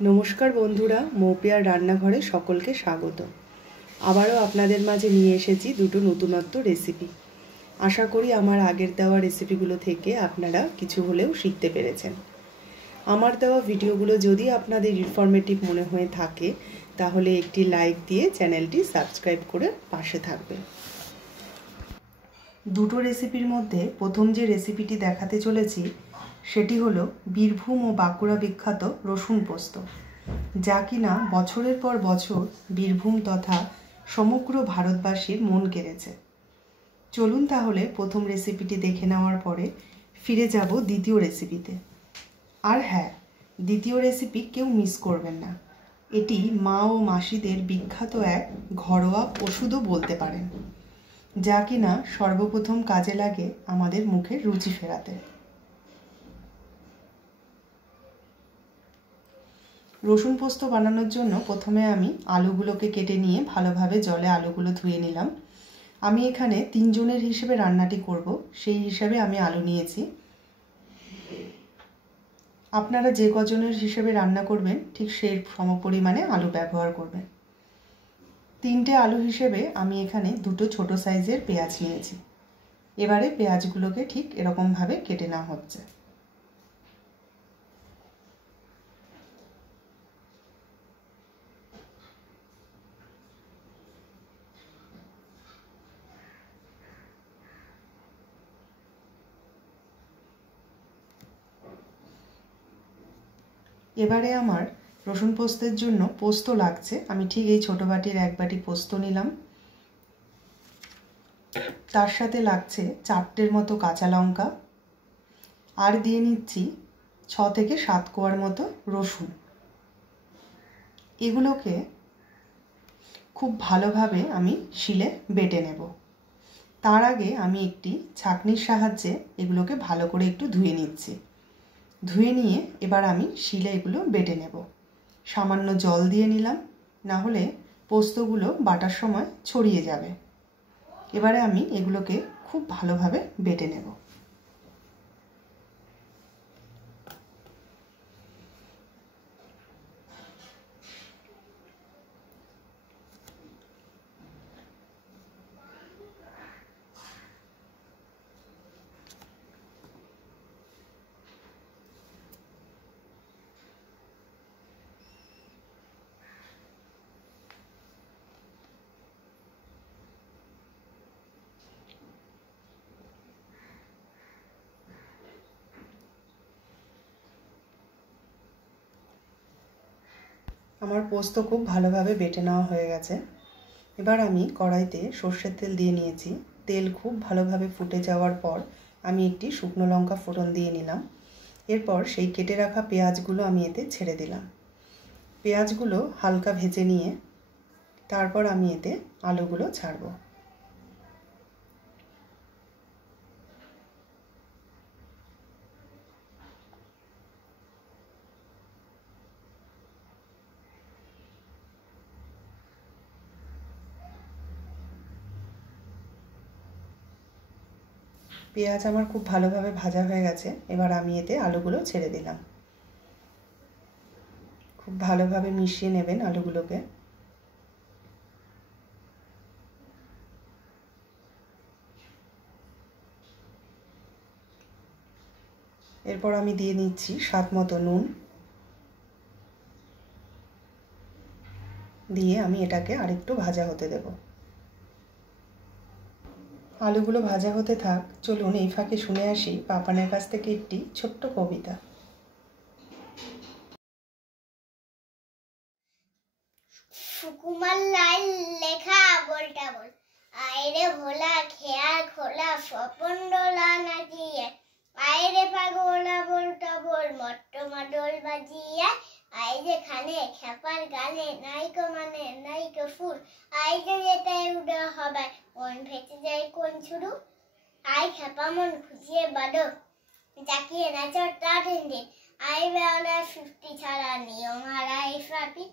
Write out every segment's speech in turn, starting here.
नमस्कार बंधुरा मौपियार रान्नाघरे सकलके स्वागत। आबारो आपनादेर माझे निये एसेछि दुटो नतुनत्व रेसिपि। आशा करी आमार आगेर देওয়া रेसिपिगुलो थेके आपनारा किछु हलेও शिखते पेरेछेन। आमार देওয়া भिडियोगुलो जोदि आपनादेर इनफरमेटिव मने हये थाके ताहले एकटी लाइक दिये चैनलटी सबस्क्राइब करे पाशे थाकबेन। दुटो रेसिपिर मध्य प्रथम जे रेसिपिटी देखाते चलेछि सेटी हलो बीरभूम और बाँकुड़ा विख्यात रसुन पोस्त, जा किना बछरेर पर बछर बीरभूम तथा समग्र भारतबासीर मन केड़ेছে। चलुन ताहले प्रथम रेसिपिटी देखे नेওয়ার परे फिरे যাব द्वितीय रेसिपिते। और हाँ, द्वितीय रेसिपि केउ मिस करबेन ना, एटी मा ओ मासिदेर विख्यात एक घरोया ओषुधও बोलते पारेन, जा किना सर्वप्रथम काजे लागे आमादेर मुखेर रुचि फेराते। रसुन पोस्त बानानोर जोन्नो प्रथमे आमी आलुगुलोके केटे निये भालोभाबे जले आलुगुलो धुए निलाम। आमी एखाने 3 जनेर हिसेबे रान्नाटी करब, सेई हिसेबे आमी आलू नियेछि। आपनारा जे कजनेर हिसेबे रान्ना करबेन ठीक सेई समपरिमाणे आलू व्यवहार करबेन। 3टे आलू हिसेबे आमी एखाने दुटो छोटो साइजेर पेঁয়াজ नियेछि। एबारे पेঁয়াজগুলোকে ठीक एरकम भावे केटे नेওয়া হচ্ছে। एबारे आमार रसुन पोस्तेर जोन्नो पोस्त लागছে। आमी ठीक এই ছোট বাটির এক বাটি পোস্ত নিলাম। তার সাথে লাগছে 4টের মতো কাঁচা লঙ্কা আর দিয়ে নিচ্ছি 6 থেকে 7 কোয়ার মতো রসুন। এগুলোকে খুব ভালোভাবে আমি শিলে বেটে নেব। তার আগে আমি একটি ছাঁকনির সাহায্যে এগুলোকে ভালো করে একটু ধুয়ে নিচ্ছি। ধুয়ে নিয়ে এবার আমি শিলে এগুলো বেটে নেব। সামান্য জল দিয়ে নিলাম, না হলে পোস্তগুলো বাটার সময় ছড়িয়ে যাবে। এবারে আমি এগুলোকে খুব ভালোভাবে বেটে নেব। আমার পোস্ত খুব ভালোভাবে বেটে নেওয়া হয়ে গেছে। এবার আমি কড়াইতে সরষের তেল দিয়ে নিয়েছি। তেল খুব ভালোভাবে ফুটে যাওয়ার পর আমি একটি শুকনো লঙ্কা ফোড়ন দিয়ে নিলাম। এরপর সেই কেটে রাখা পেঁয়াজগুলো আমি এতে ছেড়ে দিলাম। পেঁয়াজগুলো হালকা ভেজে নিয়ে তারপর আমি এতে আলুগুলো ছাড়ব। পেঁয়াজ আমার খুব ভালোভাবে ভাজা হয়ে গেছে। এবার আমি এতে আলুগুলো ছেড়ে দিলাম। খুব ভালোভাবে মিশিয়ে নেবেন আলুগুলোকে। এরপর আমি দিয়ে নিচ্ছি স্বাদ মতো নুন, দিয়ে আমি এটাকে আরেকটু ভাজা হতে দেব। আলুগুলো ভাজা হতে থাক, চলুন এই ফাঁকে শুনে আসি পাপানের কাছ থেকে একটি ছোট্ট কবিতা। সুকুমার লাল লেখা বলটা বল, আইরে ভোলা খেয়াল খোলা স্বপন ডোলা নাচিয়ে, আইরে পাগলা বলটা বল মট্ট মাদল বাজিয়ে, আই যেখানে খেপার গালে নাইকো মানে নাইকো ফুল, আই যে যেটাই উড়ে হবে মন ভেসে যায় কোন ছুড়ু, আই খেপা মন খুঁজিয়ে বাদো জাকিয়ে নাচর টাটেন্ডে, আই বেলা 50 ছাড়া নিয়ম হারাই ফ্রাপি,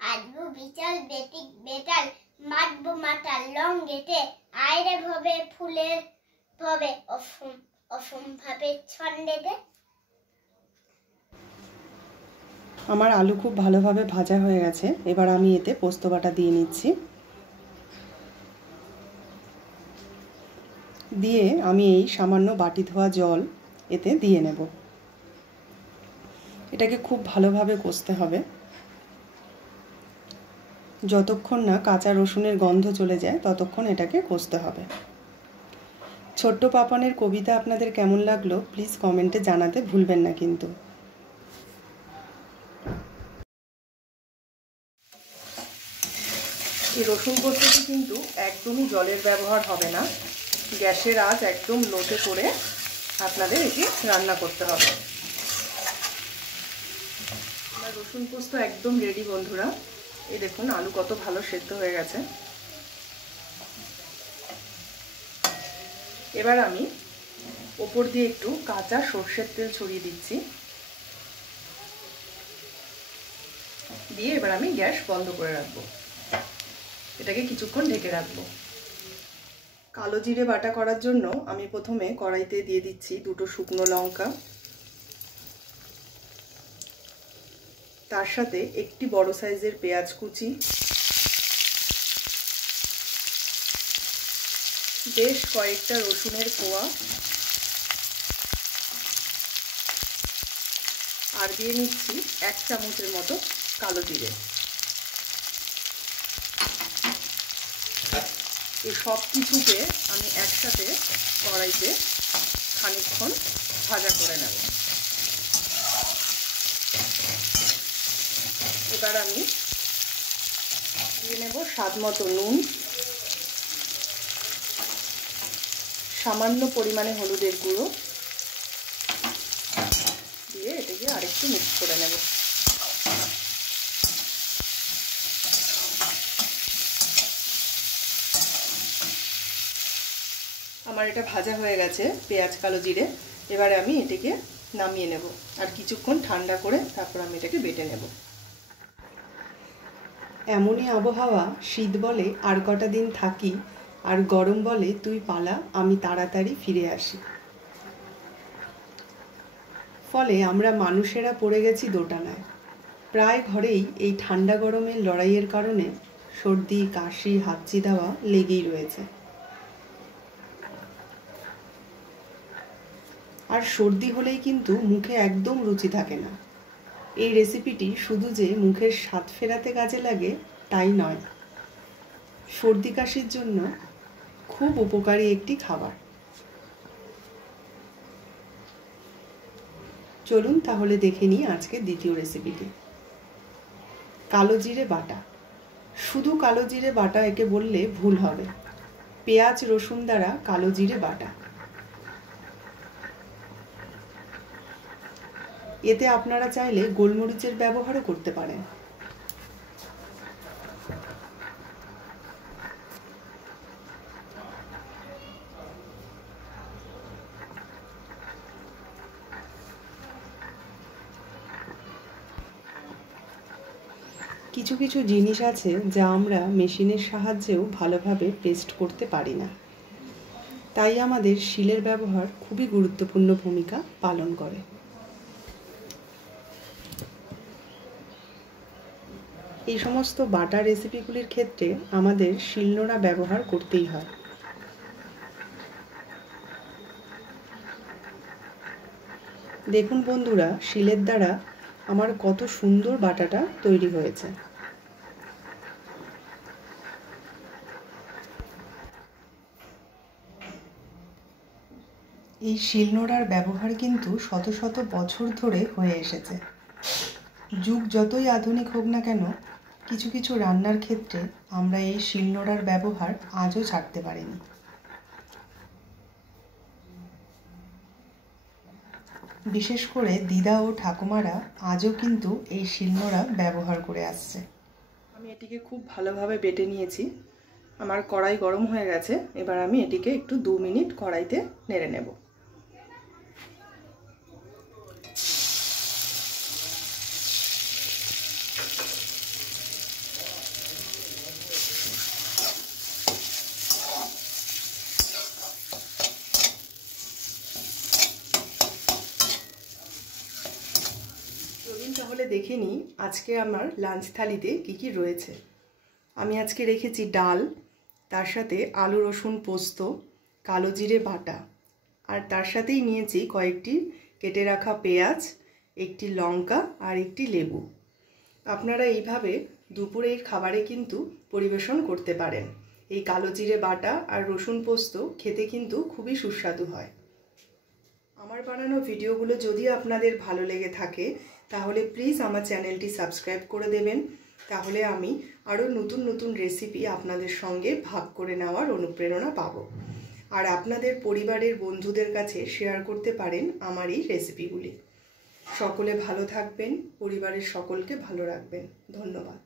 আজবু বিচাল বেটিক বেটাল মাতবো মাতাল লং গেটে, আইরে ভবে ফুলের ভবে অসম ভাবে ছন্দেতে। আমার আলু খুব ভালোভাবে ভাজা হয়ে গেছে। এবার আমি এতে পোস্ত বাটা দিয়ে নিচ্ছি। দিয়ে আমি এই সামান্য বাটি ধোয়া জল এতে দিয়ে নেব। এটাকে খুব ভালোভাবে কষতে হবে, যতক্ষণ না কাঁচা রসুনের গন্ধ চলে যায় ততক্ষণ এটাকে কষতে হবে। ছোট্ট পাপানের কবিতা আপনাদের কেমন লাগলো প্লিজ কমেন্টে জানাতে ভুলবেন না কিন্তু। এই রসুন পোস্ততে কিন্তু একদমই জলের ব্যবহার হবে না। গ্যাসের আঁচ একদম লোতে করে আপনাদের এটি রান্না করতে হবে। আমার রসুন পোস্ত একদম রেডি বন্ধুরা। এই দেখুন আলু কত ভালো সেদ্ধ হয়ে গেছে। এবার আমি ওপর দিয়ে একটু কাঁচা সর্ষের তেল ছড়িয়ে দিচ্ছি। দিয়ে এবার আমি গ্যাস বন্ধ করে রাখবো। এটাকে কিছুক্ষণ ঢেকে রাখবো। কালো জিরে বাটা করার জন্য আমি প্রথমে কড়াইতে দিয়ে দিচ্ছি 2টো শুকনো লঙ্কা, তার সাথে একটি বড় সাইজের পেঁয়াজ কুচি, বেশ কয়েকটা রসুনের কোয়া, আর দিয়ে নিচ্ছি 1 চামচের মতো কালো জিরে। এই সব কিছুকে আমি একসাথে কড়াইতে খানিকক্ষণ ভাজা করে নেব। এবার আমি দিয়ে নেব স্বাদ মতো নুন, সামান্য পরিমাণে হলুদের গুঁড়ো, দিয়ে এটাকে আরেকটু মিক্স করে নেব। আমার এটা ভাজা হয়ে গেছে পেঁয়াজ কালো জিরে। এবারে আমি এটাকে নামিয়ে নেব আর কিছুক্ষণ ঠান্ডা করে তারপর আমি এটাকে বেটে নেব। এমনই আবহাওয়া, শীত বলে আর কটা দিন থাকি, আর গরম বলে তুই পালা আমি তাড়াতাড়ি ফিরে আসি। ফলে আমরা মানুষেরা পড়ে গেছি দোটানায়। প্রায় ঘরেই এই ঠান্ডা গরমের লড়াইয়ের কারণে সর্দি কাশি হাঁচি দেওয়া লেগেই রয়েছে। আর সর্দি হলেই কিন্তু মুখে একদম রুচি থাকে না। এই রেসিপিটি শুধু যে মুখের স্বাদ ফেরাতে কাজে লাগে তাই নয়, সর্দি কাশির জন্য খুব উপকারী একটি খাবার। চলুন তাহলে দেখে নিই আজকে দ্বিতীয় রেসিপিটি। কালো জিরে বাটা। শুধু কালো জিরে বাটা একে বললে ভুল হবে। পেঁয়াজ রসুন দ্বারা কালো জিরে বাটা। এতে আপনারা চাইলে গোলমরিচের ব্যবহারও করতে পারেন। কিছু কিছু জিনিস আছে যা আমরা মেশিনের সাহায্যেও ভালোভাবে পেস্ট করতে পারি না, তাই আমাদের শিলের ব্যবহার খুবই গুরুত্বপূর্ণ ভূমিকা পালন করে। এই সমস্ত বাটা রেসিপিগুলির ক্ষেত্রে আমাদের শিলনোড়া ব্যবহার করতেই হয়। দেখুন বন্ধুরা, শিলের দ্বারা আমার কত সুন্দর বাটাটা তৈরি হয়েছে। এই শিলনোড়ার ব্যবহার কিন্তু শত শত বছর ধরে হয়ে এসেছে। যুগ যতই আধুনিক হোক না কেন, কিছু কিছু রান্নার ক্ষেত্রে আমরা এই শিলনোড়ার ব্যবহার আজও ছাড়তে পারিনি। বিশেষ করে দিদা ও ঠাকুমারা আজও কিন্তু এই শিলনোড়া ব্যবহার করে আসছে। আমি এটিকে খুব ভালোভাবে বেটে নিয়েছি। আমার কড়াই গরম হয়ে গেছে। এবার আমি এটিকে একটু 2 মিনিট কড়াইতে নেড়ে নেব। তাহলে দেখে নিই আজকে আমার লাঞ্চ থালিতে কি কি রয়েছে। আমি আজকে রেখেছি ডাল, তার সাথে আলু রসুন পোস্ত, কালো জিরে বাটা, আর তার সাথেই নিয়েছি কয়েকটি কেটে রাখা পেঁয়াজ, একটি লঙ্কা আর একটি লেবু। আপনারা এইভাবে দুপুরের খাবারে কিন্তু পরিবেশন করতে পারেন। এই কালো জিরে বাটা আর রসুন পোস্ত খেতে কিন্তু খুবই সুস্বাদু হয়। আমার বানানো ভিডিওগুলো যদি আপনাদের ভালো লেগে থাকে তাহলে প্লিজ আমার চ্যানেলটি সাবস্ক্রাইব করে দেবেন। তাহলে আমি আরও নতুন নতুন রেসিপি আপনাদের সঙ্গে ভাগ করে নেওয়ার অনুপ্রেরণা পাবো। আর আপনাদের পরিবারের বন্ধুদের কাছে শেয়ার করতে পারেন আমার এই রেসিপিগুলি। সকলে ভালো থাকবেন, পরিবারের সকলকে ভালো রাখবেন। ধন্যবাদ।